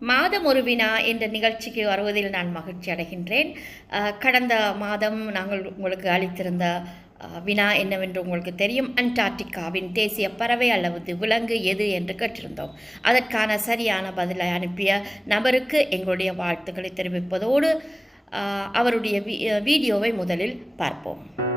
மாதம் ஒரு வினா என்ற நிகழ்ச்சிக்கு வருவதில் நான் மகிழ்ச்சி அடைகின்றேன். கடந்த மாதம் நாங்கள் உங்களுக்கு அளித்திருந்த வினா என்னவென்று உங்களுக்கு தெரியும். அண்டார்டிகாவின் தேசிய பறவை அல்லது விலங்கு எது என்று கேட்டிருந்தோம். அதற்கான சரியான பதிலை அனுப்பிய நபருக்கு எங்களுடைய வாழ்த்துக்களை தெரிவிப்பதோடு அவருடைய வீ- வீடியோவை முதலில் பார்ப்போம்.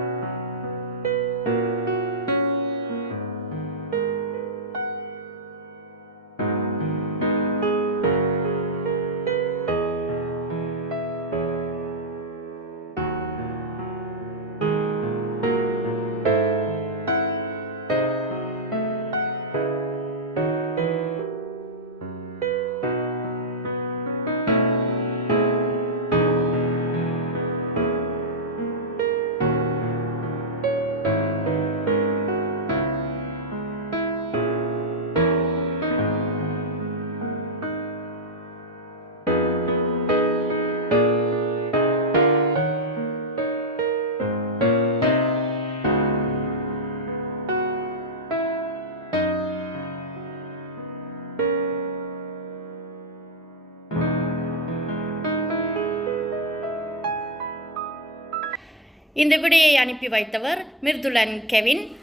இந்த விடையை அனுப்பி வைத்தவர் மிர்துலன் கெவின்.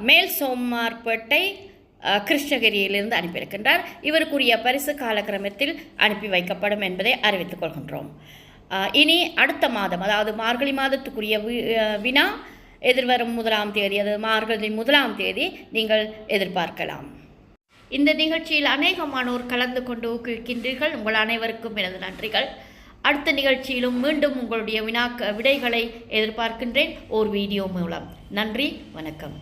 மேல் சோமார்பேட்டை கிருஷ்ணகிரியிலிருந்து அனுப்பியிருக்கின்றார். இவருக்குரிய பரிசு காலக்கிரமத்தில் அனுப்பி வைக்கப்படும் என்பதை அறிவித்துக் கொள்கின்றோம். இனி அடுத்த மாதம் அதாவது மார்கழி மாதத்துக்குரிய வி- வினா எதிர்வரும் முதலாம் தேதி அது மார்கழி முதலாம் தேதி நீங்கள் எதிர்பார்க்கலாம். இந்த நிகழ்ச்சியில் அநேகமானோர் கலந்து கொண்டு ஊக்குவிக்கின்றீர்கள். உங்கள் அனைவருக்கும் எனது நன்றிகள். அடுத்த நிகழ்ச்சியிலும் மீண்டும் உங்களுடைய வினாக்க விடைகளை எதிர்பார்க்கின்றேன். ஓர் வீடியோ மூலம். நன்றி வணக்கம்.